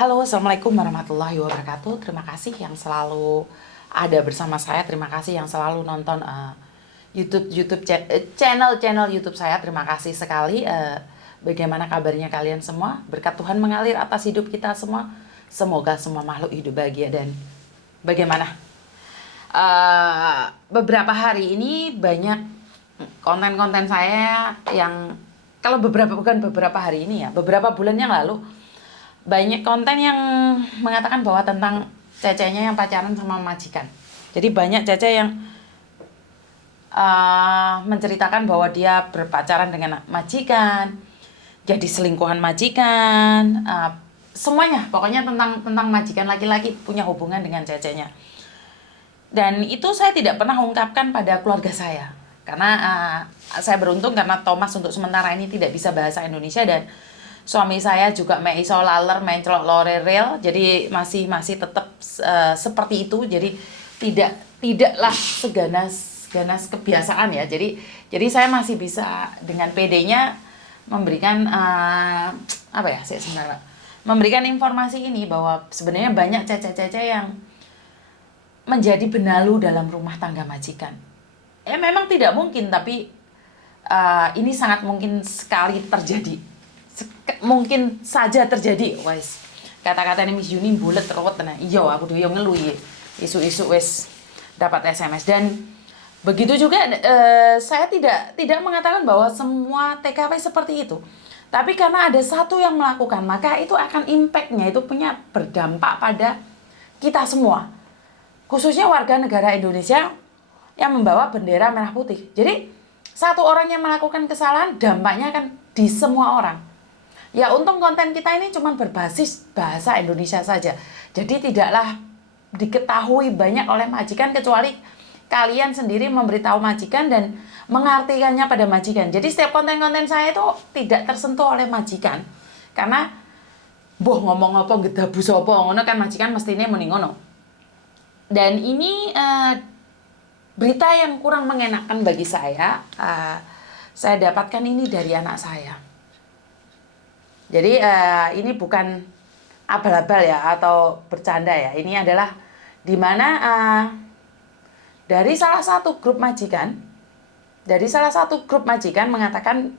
Halo, Assalamualaikum warahmatullahi wabarakatuh. Terima kasih yang selalu ada bersama saya. Terima kasih yang selalu nonton channel YouTube saya. Terima kasih sekali. Bagaimana kabarnya kalian semua? Berkat Tuhan mengalir atas hidup kita semua. Semoga semua makhluk hidup bahagia. Dan bagaimana? Beberapa hari ini banyak konten-konten saya yang kalau bukan beberapa hari ini ya, beberapa bulan yang lalu banyak konten yang mengatakan bahwa tentang cecenya yang pacaran sama majikan. Jadi banyak cece yang menceritakan bahwa dia berpacaran dengan majikan, jadi selingkuhan majikan, semuanya pokoknya tentang majikan laki-laki punya hubungan dengan cecenya. Dan itu saya tidak pernah ungkapkan pada keluarga saya karena saya beruntung karena Thomas untuk sementara ini tidak bisa bahasa Indonesia dan suami saya juga me iso laler mencelok lorerel, jadi masih tetap seperti itu, jadi tidaklah seganas kebiasaan ya, jadi saya masih bisa dengan PD-nya memberikan memberikan informasi ini bahwa sebenarnya banyak cece-cece yang menjadi benalu dalam rumah tangga majikan. Memang tidak mungkin, tapi ini sangat mungkin sekali terjadi. Mungkin saja terjadi, wes. Kata-kata ini Miss Yuni bulet rawat tenan. Iya, aku dhewe ngeluh iki. Isu-isu wes dapat SMS dan begitu juga saya tidak mengatakan bahwa semua TKP seperti itu. Tapi karena ada satu yang melakukan, maka itu akan impact-nya itu punya berdampak pada kita semua. Khususnya warga negara Indonesia yang membawa bendera merah putih. Jadi satu orang yang melakukan kesalahan dampaknya akan di semua orang. Ya untung konten kita ini cuma berbasis bahasa Indonesia saja. Jadi tidaklah diketahui banyak oleh majikan kecuali kalian sendiri memberitahu majikan dan mengartikannya pada majikan. Jadi setiap konten-konten saya itu tidak tersentuh oleh majikan. Karena boh ngomong apa gedabu sapa ngono kan majikan mestine muni ngono. Dan ini berita yang kurang mengenakan bagi saya. Saya dapatkan ini dari anak saya. Jadi ini bukan abal-abal ya atau bercanda ya. Ini adalah dimana dari salah satu grup majikan mengatakan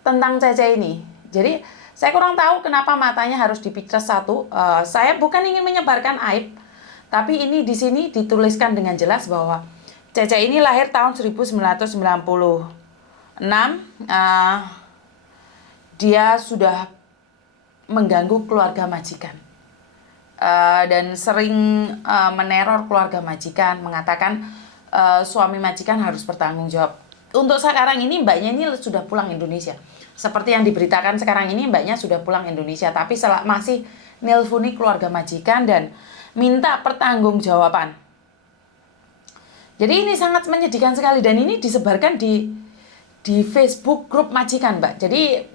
tentang cece ini. Jadi saya kurang tahu kenapa matanya harus dipicres satu. Saya bukan ingin menyebarkan aib, tapi ini di sini dituliskan dengan jelas bahwa cece ini lahir tahun 1996. Dia sudah mengganggu keluarga majikan dan sering meneror keluarga majikan, mengatakan suami majikan harus bertanggung jawab. Untuk sekarang ini mbaknya ini sudah pulang Indonesia. Seperti yang diberitakan sekarang ini mbaknya sudah pulang Indonesia, tapi masih nelponi keluarga majikan dan minta pertanggungjawaban. Jadi ini sangat menyedihkan sekali dan ini disebarkan di Facebook grup majikan, Mbak. Jadi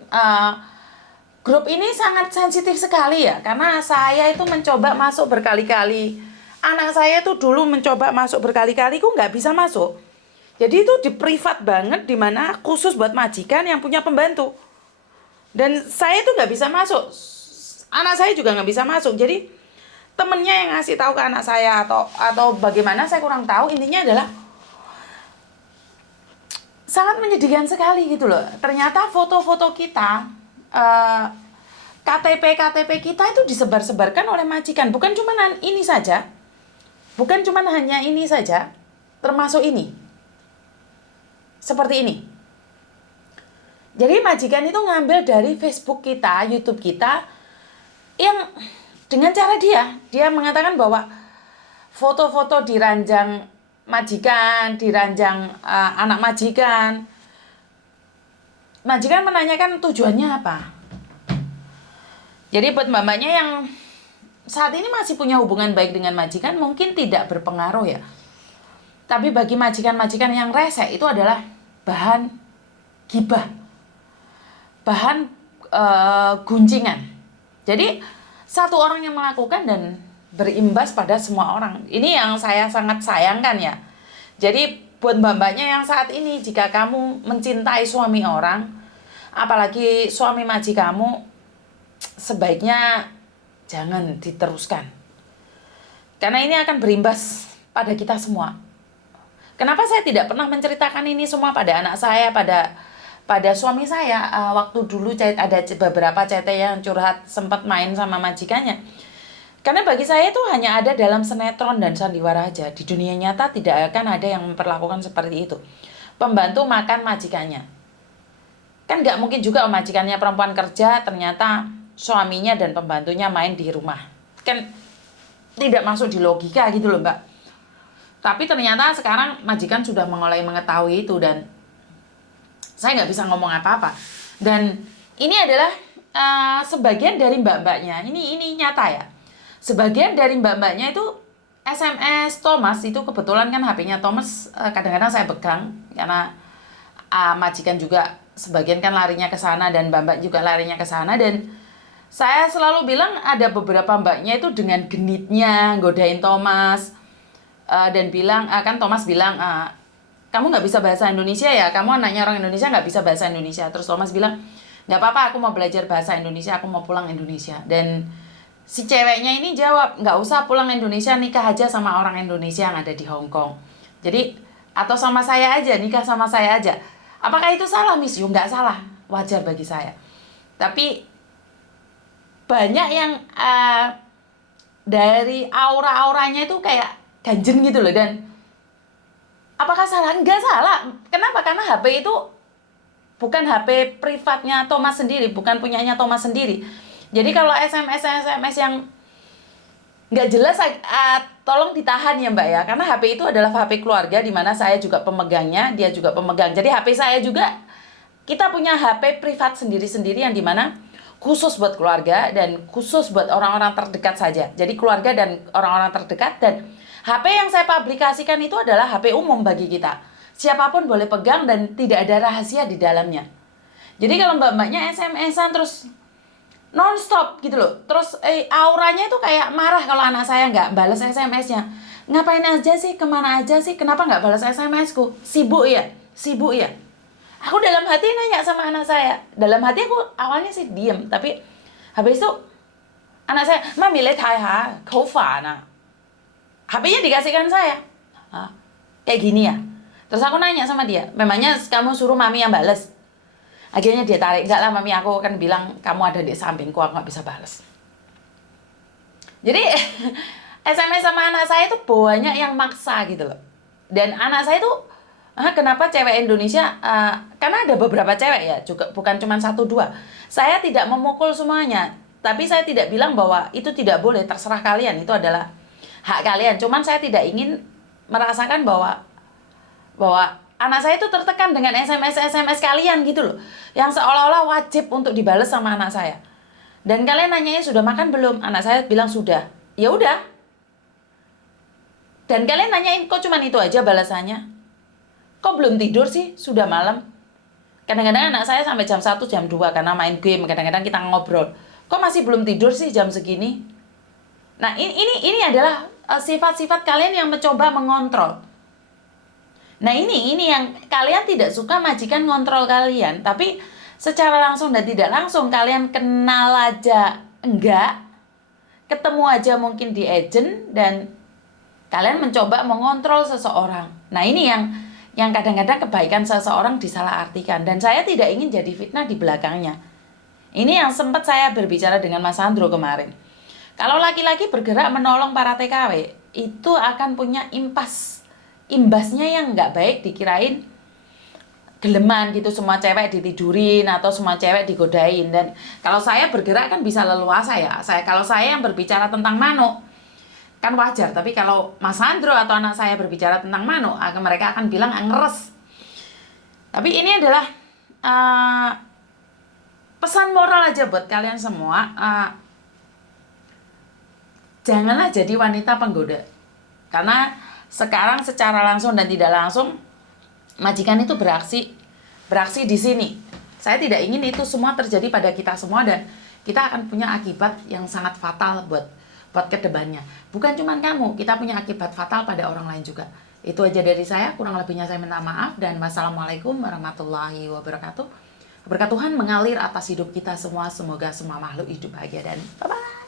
grup ini sangat sensitif sekali ya, karena saya itu mencoba masuk berkali-kali. Anak saya itu dulu mencoba masuk berkali-kali, kok nggak bisa masuk. Jadi itu di privat banget, dimana khusus buat majikan yang punya pembantu. Dan saya itu nggak bisa masuk. Anak saya juga nggak bisa masuk. Jadi temennya yang ngasih tahu ke anak saya atau bagaimana saya kurang tahu. Intinya adalah sangat menyedihkan sekali gitu loh. Ternyata foto-foto kita, KTP kita itu disebar-sebarkan oleh majikan. Bukan cuma ini saja. Bukan cuma hanya ini saja. Termasuk ini. Seperti ini. Jadi majikan itu ngambil dari Facebook kita, YouTube kita, yang dengan cara dia mengatakan bahwa foto-foto di ranjang majikan, di ranjang anak majikan menanyakan tujuannya apa. Jadi buat mbak-mbaknya yang saat ini masih punya hubungan baik dengan majikan mungkin tidak berpengaruh ya. Tapi bagi majikan-majikan yang rese itu adalah bahan gibah, bahan gunjingan. Jadi satu orang yang melakukan dan berimbas pada semua orang. Ini yang saya sangat sayangkan ya. Jadi buat mbak-mbaknya yang saat ini, jika kamu mencintai suami orang, apalagi suami maji kamu, sebaiknya jangan diteruskan. Karena ini akan berimbas pada kita semua. Kenapa saya tidak pernah menceritakan ini semua pada anak saya, pada suami saya? Waktu dulu ada beberapa CT yang curhat sempat main sama majikannya. Karena bagi saya itu hanya ada dalam sinetron dan sandiwara aja. Di dunia nyata tidak akan ada yang memperlakukan seperti itu. Pembantu makan majikannya. Kan nggak mungkin juga majikannya perempuan kerja, ternyata suaminya dan pembantunya main di rumah. Kan tidak masuk di logika gitu loh, Mbak. Tapi ternyata sekarang majikan sudah mulai mengetahui itu dan saya nggak bisa ngomong apa-apa. Dan ini adalah sebagian dari mbak-mbaknya. Ini nyata ya. Sebagian dari mbak-mbaknya itu SMS Thomas itu kebetulan kan HP-nya Thomas kadang-kadang saya pegang karena majikan juga sebagian kan larinya ke sana dan mbak-mbak juga larinya ke sana dan saya selalu bilang ada beberapa mbaknya itu dengan genitnya godain Thomas dan bilang kan Thomas bilang kamu nggak bisa bahasa Indonesia ya, kamu anaknya orang Indonesia nggak bisa bahasa Indonesia. Terus Thomas bilang nggak apa-apa, aku mau belajar bahasa Indonesia, aku mau pulang Indonesia. Dan si ceweknya ini jawab, nggak usah pulang Indonesia, nikah aja sama orang Indonesia yang ada di Hong Kong. Jadi, atau sama saya aja, nikah sama saya aja. Apakah itu salah, Miss Yu? Nggak salah, wajar bagi saya. Tapi, banyak yang dari aura-auranya itu kayak ganjen gitu loh. Dan, apakah salah? Nggak salah. Kenapa? Karena HP itu bukan HP privatnya Thomas sendiri, bukan punyanya Thomas sendiri. Jadi kalau SMS yang nggak jelas, tolong ditahan ya Mbak ya. Karena HP itu adalah HP keluarga di mana saya juga pemegangnya, dia juga pemegang. Jadi HP saya juga, kita punya HP privat sendiri-sendiri yang dimana khusus buat keluarga dan khusus buat orang-orang terdekat saja. Jadi keluarga dan orang-orang terdekat, dan HP yang saya publikasikan itu adalah HP umum bagi kita. Siapapun boleh pegang dan tidak ada rahasia di dalamnya. Jadi kalau mbak-mbaknya SMS-an terus non-stop gitu loh. Terus auranya itu kayak marah kalau anak saya nggak balas SMS-nya. Ngapain aja sih? Kemana aja sih? Kenapa nggak balas SMS-ku? Sibuk ya? Sibuk ya? Aku dalam hati nanya sama anak saya. Dalam hati aku awalnya sih diem. Tapi habis itu anak saya, Mami le tai ha, kau fa na. HP-nya dikasihkan saya. Hah? Kayak gini ya? Terus aku nanya sama dia, memangnya kamu suruh Mami yang balas? Akhirnya dia tarik, enggak lah Mami, aku akan bilang kamu ada di sampingku, aku nggak bisa balas. Jadi SMS sama anak saya itu banyak yang maksa gitu loh. Dan anak saya tuh, kenapa cewek Indonesia, karena ada beberapa cewek ya, juga bukan cuma 1-2. Saya tidak memukul semuanya, tapi saya tidak bilang bahwa itu tidak boleh, terserah kalian, itu adalah hak kalian. Cuman saya tidak ingin merasakan bahwa anak saya itu tertekan dengan SMS kalian gitu loh. Yang seolah-olah wajib untuk dibalas sama anak saya. Dan kalian nanyanya sudah makan belum? Anak saya bilang sudah. Ya udah. Dan kalian nanyain kok cuman itu aja balasannya? Kok belum tidur sih? Sudah malam. Kadang-kadang anak saya sampai jam 1, jam 2 karena main game, kadang-kadang kita ngobrol. Kok masih belum tidur sih jam segini? Nah, ini adalah sifat-sifat kalian yang mencoba mengontrol. Nah ini yang kalian tidak suka majikan ngontrol kalian, tapi secara langsung dan tidak langsung kalian kenal aja enggak, ketemu aja mungkin di agent dan kalian mencoba mengontrol seseorang. Nah ini yang kadang-kadang kebaikan seseorang disalahartikan dan saya tidak ingin jadi fitnah di belakangnya. Ini yang sempat saya berbicara dengan Mas Andro kemarin. Kalau laki-laki bergerak menolong para TKW, itu akan punya imbasnya yang nggak baik, dikirain geleman gitu, semua cewek ditidurin atau semua cewek digodain. Dan kalau saya bergerak kan bisa leluasa ya. Kalau saya yang berbicara tentang Mano kan wajar, tapi kalau Mas Andro atau anak saya berbicara tentang Mano, mereka akan bilang ngeres. Tapi ini adalah pesan moral aja buat kalian semua. Janganlah jadi wanita penggoda. Karena sekarang secara langsung dan tidak langsung majikan itu beraksi di sini. Saya tidak ingin itu semua terjadi pada kita semua dan kita akan punya akibat yang sangat fatal buat kedepannya. Bukan cuma kamu, kita punya akibat fatal pada orang lain juga. Itu aja dari saya, kurang lebihnya saya minta maaf dan wassalamualaikum warahmatullahi wabarakatuh. Berkat Tuhan mengalir atas hidup kita semua, semoga semua makhluk hidup bahagia dan bye-bye.